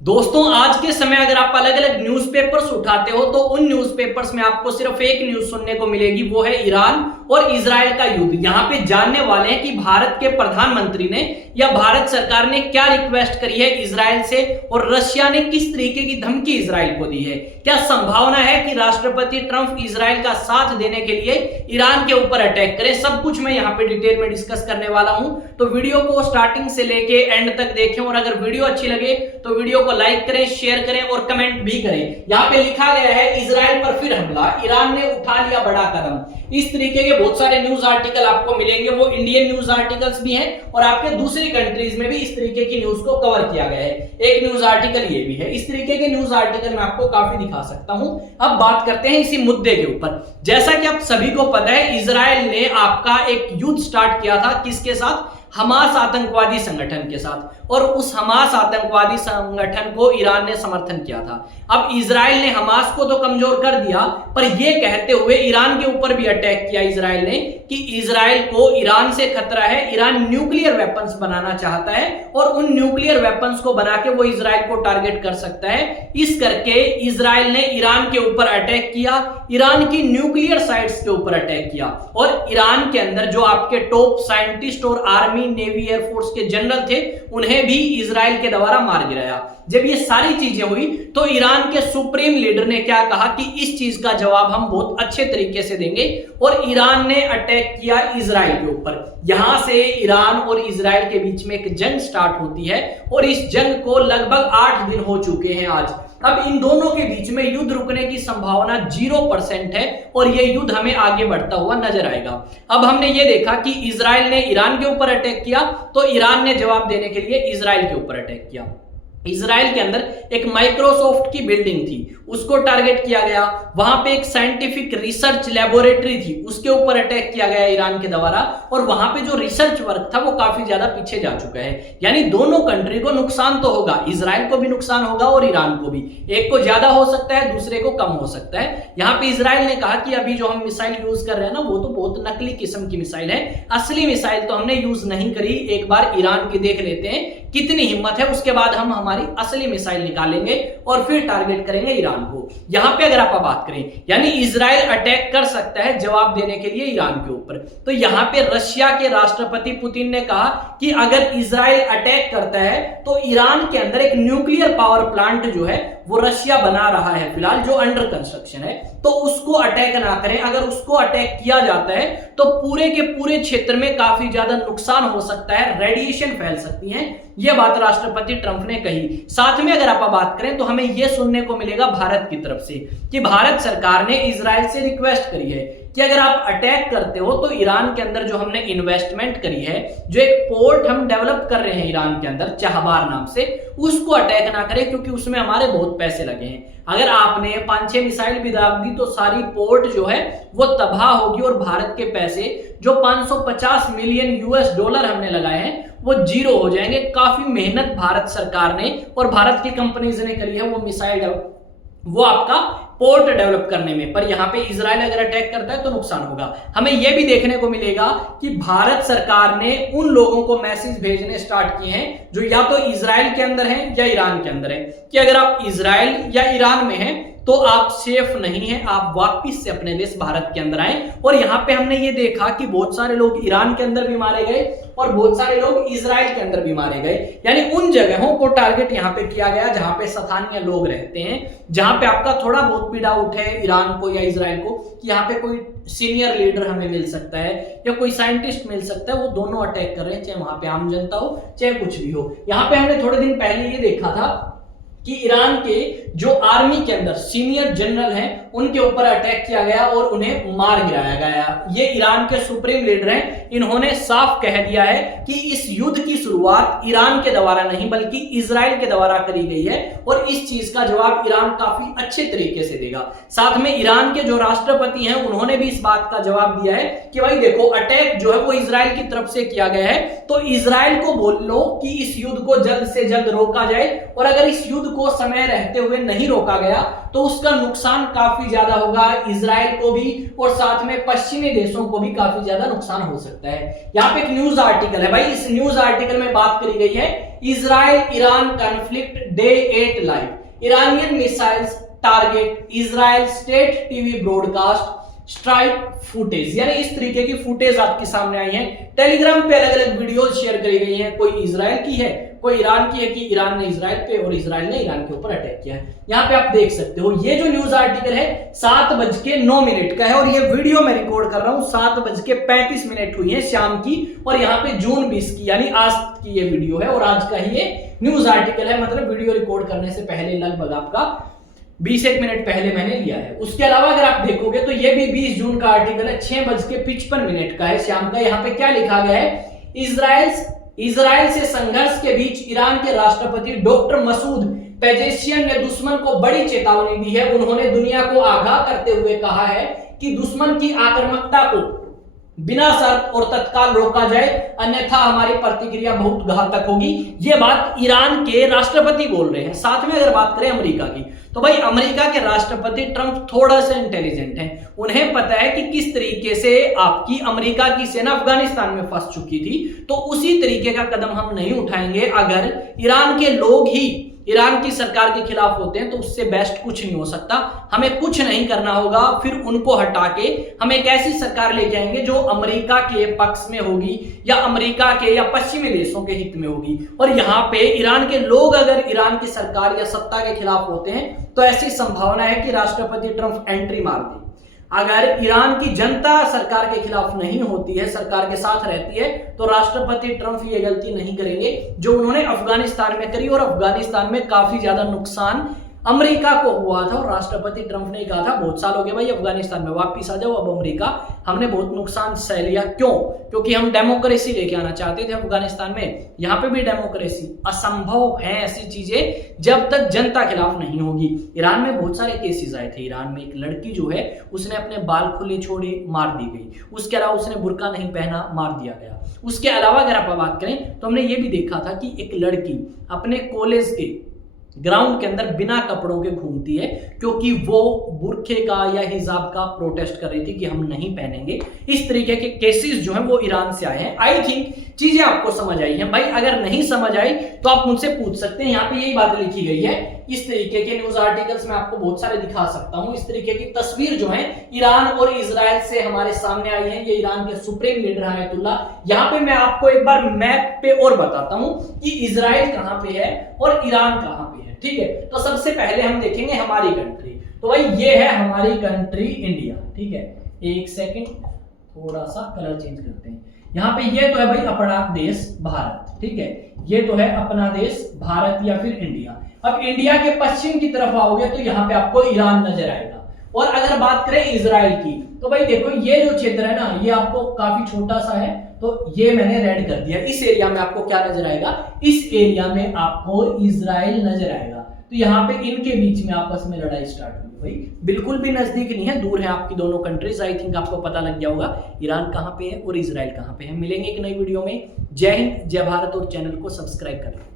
दोस्तों, आज के समय अगर आप अलग अलग न्यूज़पेपर्स उठाते हो तो उन न्यूज़पेपर्स में आपको सिर्फ एक न्यूज़ सुनने को मिलेगी, वो है ईरान और इजराइल का युद्ध। यहां पे जानने वाले हैं कि भारत के प्रधानमंत्री ने या भारत सरकार ने क्या रिक्वेस्ट करी है इजराइल से और रशिया ने किस तरीके की धमकी इजराइल को दी है। क्या संभावना है कि राष्ट्रपति ट्रंप इजराइल का साथ देने के लिए ईरान के ऊपर अटैक करें? सब कुछ मैं यहां पे डिटेल में डिस्कस करने वाला हूं, तो वीडियो को स्टार्टिंग से लेके एंड तक देखें और अगर वीडियो अच्छी लगे तो वीडियो को लाइक करें, शेयर करें और कमेंट भी करें। यहां पे लिखा गया है इजराइल पर फिर हमला, ईरान ने उठा लिया बड़ा कदम। इस तरीके के बहुत सारे न्यूज आर्टिकल आपको मिलेंगे, वो इंडियन न्यूज आर्टिकल्स भी हैं और आपके दूसरी कंट्रीज में भी इस तरीके की न्यूज को कवर किया गया है। एक न्यूज आर्टिकल ये भी है। इस तरीके के न्यूज आर्टिकल मैं आपको काफी दिखा सकता हूं। अब बात करते हैं इसी मुद्दे के ऊपर। जैसा कि आप सभी को पता है, इजराइल ने आपका एक युद्ध स्टार्ट किया था किसके साथ? हमास आतंकवादी संगठन के साथ, और उस हमास आतंकवादी संगठन को ईरान ने समर्थन किया था। अब इजराइल ने हमास को तो कमजोर कर दिया, पर यह कहते हुए ईरान के ऊपर भी अटैक किया इजराइल ने कि इजराइल को ईरान से खतरा है, ईरान न्यूक्लियर वेपन्स बनाना चाहता है और उन न्यूक्लियर वेपन्स को बना के वो इजराइल को टारगेट कर सकता है। इस करके इजराइल ने ईरान के ऊपर अटैक किया, ईरान की न्यूक्लियर साइट्स के ऊपर अटैक किया और ईरान के अंदर जो आपके टॉप साइंटिस्ट और आर्मी, नेवी, एयरफोर्स के जनरल थे, उन्हें भी इजराइल के द्वारा मार गिराया। जब ये सारी चीजें हुई तो ईरान के सुप्रीम लीडर ने क्या कहा कि इस चीज का जवाब हम बहुत अच्छे तरीके से देंगे और ईरान ने अटैक किया इजराइल के ऊपर। यहां से ईरान और इजराइल के बीच में एक जंग स्टार्ट होती है और इस जंग को लगभग 8 दिन हो चुके हैं आज। अब इन दोनों के बीच में युद्ध रुकने की संभावना 0% है और यह युद्ध हमें आगे बढ़ता हुआ नजर आएगा। अब हमने ये देखा कि इजराइल ने ईरान के ऊपर अटैक किया तो ईरान ने जवाब देने के लिए इजराइल के ऊपर अटैक किया। इजराइल के अंदर एक माइक्रोसॉफ्ट की बिल्डिंग थी, उसको टारगेट किया गया। वहां पे एक साइंटिफिक रिसर्च लेबोरेटरी थी, उसके ऊपर अटैक किया गया ईरान के द्वारा और वहां पे जो रिसर्च वर्क था वो काफी ज्यादा पीछे जा चुका है। यानी दोनों कंट्री को नुकसान तो होगा, इजराइल को भी नुकसान होगा और ईरान को भी। एक को ज्यादा हो सकता है, दूसरे को कम हो सकता है। यहां पे इजराइल ने कहा कि अभी जो हम मिसाइल यूज कर रहे हैं ना, वो तो बहुत नकली किस्म की मिसाइल है, असली मिसाइल तो हमने यूज नहीं करी। एक बार ईरान की देख लेते हैं कितनी हिम्मत है, उसके बाद हम हमारी असली मिसाइल निकालेंगे और फिर टारगेट करेंगे ईरान को। यहां पे अगर आप बात करें, यानी इजराइल अटैक कर सकता है जवाब देने के लिए ईरान के ऊपर। तो यहां पे रशिया के राष्ट्रपति पुतिन ने कहा कि अगर इजराइल अटैक करता है तो ईरान के अंदर एक न्यूक्लियर पावर प्लांट जो है वो रशिया बना रहा है फिलहाल, जो अंडर कंस्ट्रक्शन है, तो उसको अटैक ना करें। अगर उसको अटैक किया जाता है तो पूरे के पूरे क्षेत्र में काफी ज्यादा नुकसान हो सकता है, रेडिएशन फैल सकती है। यह बात राष्ट्रपति ट्रंप ने कही। साथ में अगर आप बात करें तो हमें यह सुनने को मिलेगा भारत की तरफ से कि भारत सरकार ने इजराइल से रिक्वेस्ट करी है कि अगर आप अटैक करते हो तो ईरान के अंदर जो हमने इन्वेस्टमेंट करी है, जो एक पोर्ट हम डेवलप कर रहे हैं ईरान के अंदर चाहबार नाम से, उसको अटैक ना करें क्योंकि उसमें हमारे बहुत पैसे लगे हैं। अगर आपने 5-6 मिसाइल भी दाग दी तो सारी पोर्ट जो है वो तबाह होगी और भारत के पैसे जो 550 मिलियन US डॉलर हमने लगाए हैं वो जीरो हो जाएंगे। काफी मेहनत भारत सरकार ने और भारत की कंपनीज ने करी है वो मिसाइल, वो आपका पोर्ट डेवलप करने में। पर यहां पे इजराइल अगर अटैक करता है तो नुकसान होगा। हमें यह भी देखने को मिलेगा कि भारत सरकार ने उन लोगों को मैसेज भेजने स्टार्ट किए हैं जो या तो इजराइल के अंदर हैं या ईरान के अंदर है, कि अगर आप इजराइल या ईरान में हैं तो आप सेफ नहीं हैं, आप वापिस से अपने देश भारत के अंदर आए। और यहां पे हमने ये देखा कि बहुत सारे लोग ईरान के अंदर भी मारे गए और बहुत सारे लोग इजराइल के अंदर भी मारे गए। यानी उन जगहों को टारगेट यहां पे किया गया जहां पे स्थानीय लोग रहते हैं, जहां पे आपका थोड़ा बहुत भी डाउट है ईरान को या इजराइल को कि यहां पे कोई सीनियर लीडर हमें मिल सकता है या कोई साइंटिस्ट मिल सकता है, वो दोनों अटैक कर रहे हैं, चाहे वहां पे आम जनता हो चाहे कुछ भी हो। यहां पे हमने थोड़े दिन पहले ये देखा था कि ईरान के जो आर्मी के अंदर सीनियर जनरल हैं उनके ऊपर अटैक किया गया और उन्हें मार गिराया गया। ये ईरान के सुप्रीम लीडर हैं, इन्होंने साफ कह दिया है कि इस युद्ध की शुरुआत ईरान के द्वारा नहीं बल्कि इजराइल के द्वारा करी गई है और इस चीज का जवाब ईरान काफी अच्छे तरीके से देगा। साथ में ईरान के जो राष्ट्रपति हैं उन्होंने भी इस बात का जवाब दिया है कि भाई देखो, अटैक जो है वो इजराइल की तरफ से किया गया है, तो इजराइल को बोल लो कि इस युद्ध को जल्द से जल्द रोका जाए और अगर इस युद्ध को समय रहते हुए नहीं रोका गया तो उसका नुकसान काफी ज्यादा होगा, इजराइल को भी और साथ में पश्चिमी देशों को भी काफी ज्यादा नुकसान हो सकता है। यहाँ पे एक न्यूज आर्टिकल है भाई, इस न्यूज आर्टिकल में बात करी गई है Israel Iran conflict day 8 live, Iranian missiles target Israel state TV broadcast strike footage, यानी इस तरीके की फुटेज आपके सामने आई है। टेलीग्राम पे अलग अलग वीडियो शेयर करी गई हैं, कोई इजराइल की है कोई ईरान की है कि ईरान ने इजराइल पे और इजराइल ने ईरान के ऊपर अटैक किया है। यहाँ पे आप देख सकते हो ये जो न्यूज आर्टिकल है 7:09 का है और ये वीडियो मैं रिकॉर्ड कर रहा हूं 7:35 हुई है शाम की, और यहाँ पे जून 20 की यानी आज की ये वीडियो है और आज का ही ये न्यूज आर्टिकल है, मतलब वीडियो रिकॉर्ड करने से पहले लगभग आपका 20 मिनट पहले मैंने लिया है। उसके अलावा अगर आप देखोगे तो ये भी 20 जून का आर्टिकल है, 6:55 का है शाम का। यहाँ पे क्या लिखा गया है, इजराइल से संघर्ष के बीच ईरान के राष्ट्रपति डॉक्टर मसूद पेजेशियन ने दुश्मन को बड़ी चेतावनी दी है। उन्होंने दुनिया को आगाह करते हुए कहा है कि दुश्मन की आक्रामकता को बिना शर्त और तत्काल रोका जाए, अन्यथा हमारी प्रतिक्रिया बहुत घातक होगी। ये बात ईरान के राष्ट्रपति बोल रहे हैं। साथ में अगर बात करें अमेरिका की, तो भाई अमेरिका के राष्ट्रपति ट्रंप थोड़ा सा इंटेलिजेंट हैं, उन्हें पता है कि किस तरीके से आपकी अमेरिका की सेना अफगानिस्तान में फंस चुकी थी, तो उसी तरीके का कदम हम नहीं उठाएंगे अगर ईरान के लोग ही ईरान की सरकार के खिलाफ होते हैं, तो उससे बेस्ट कुछ नहीं हो सकता। हमें कुछ नहीं करना होगा, फिर उनको हटा के हम एक ऐसी सरकार लेके आएंगे जो अमेरिका के पक्ष में होगी या अमेरिका के या पश्चिमी देशों के हित में होगी। और यहाँ पे ईरान के लोग अगर ईरान की सरकार या सत्ता के खिलाफ होते हैं तो ऐसी संभावना है कि राष्ट्रपति ट्रंप एंट्री मार दे। अगर ईरान की जनता सरकार के खिलाफ नहीं होती है, सरकार के साथ रहती है, तो राष्ट्रपति ट्रंप ये गलती नहीं करेंगे जो उन्होंने अफगानिस्तान में करी, और अफगानिस्तान में काफी ज्यादा नुकसान अमेरिका को हुआ था और राष्ट्रपति ट्रंप ने कहा था बहुत साल हो गए भाई अफगानिस्तान में, वापस आ जाओ अब अमेरिका, हमने बहुत नुकसान सह लिया। क्यों? क्योंकि हम डेमोक्रेसी लेके आना चाहते थे अफगानिस्तान में। यहाँ पे भी डेमोक्रेसी असंभव है, ऐसी चीजें जब तक जनता खिलाफ नहीं होगी। ईरान में बहुत सारे केसेस आए थे। ईरान में एक लड़की जो है उसने अपने बाल खुले छोड़े, मार दी गई। उसके अलावा उसने बुर्का नहीं पहना, मार दिया गया। उसके अलावा अगर आप बात करें तो हमने ये भी देखा था कि एक लड़की अपने कॉलेज के ग्राउंड के अंदर बिना कपड़ों के घूमती है क्योंकि वो बुरखे का या हिजाब का प्रोटेस्ट कर रही थी कि हम नहीं पहनेंगे। इस तरीके के केसेस जो हैं वो ईरान से आए हैं। आई थिंक चीजें आपको समझ आई हैं भाई। अगर नहीं समझ आई तो आप मुझसे पूछ सकते हैं, यहाँ पे यही बात लिखी गई है। इस तरीके के न्यूज आर्टिकल्स में आपको बहुत सारे दिखा सकता हूं। इस तरीके की तस्वीर जो है ईरान और इजराइल से हमारे सामने आई है। ये ईरान के सुप्रीम लीडर आयतुल्ला। यहाँ पे मैं आपको एक बार मैप पे और बताता हूं कि इजराइल कहां पे है और ईरान कहां पे है, ठीक है। तो सबसे पहले हम देखेंगे हमारी कंट्री। तो भाई ये है हमारी कंट्री इंडिया, ठीक है। एक सेकंड, थोड़ा सा कलर चेंज करते हैं। यहाँ पे ये तो है भाई अपना देश भारत, ठीक है। ये तो है अपना देश भारत या फिर इंडिया। अब इंडिया के पश्चिम की तरफ आओगे तो यहाँ पे आपको ईरान नजर आएगा। और अगर बात करें इजराइल की तो भाई देखो ये जो क्षेत्र है ना, ये आपको काफी छोटा सा है, तो ये मैंने रेड कर दिया। इस एरिया में आपको क्या नजर आएगा? इस एरिया में आपको इजराइल नजर आएगा। तो यहाँ पे इनके बीच में आपस में लड़ाई स्टार्ट हुई भाई। बिल्कुल भी नजदीक नहीं है, दूर है आपकी दोनों कंट्रीज। आई थिंक आपको पता लग गया होगा ईरान कहाँ पे है और इजराइल कहाँ पे है। मिलेंगे एक नई वीडियो में। जय हिंद, जय भारत, और चैनल को सब्सक्राइब कर लो।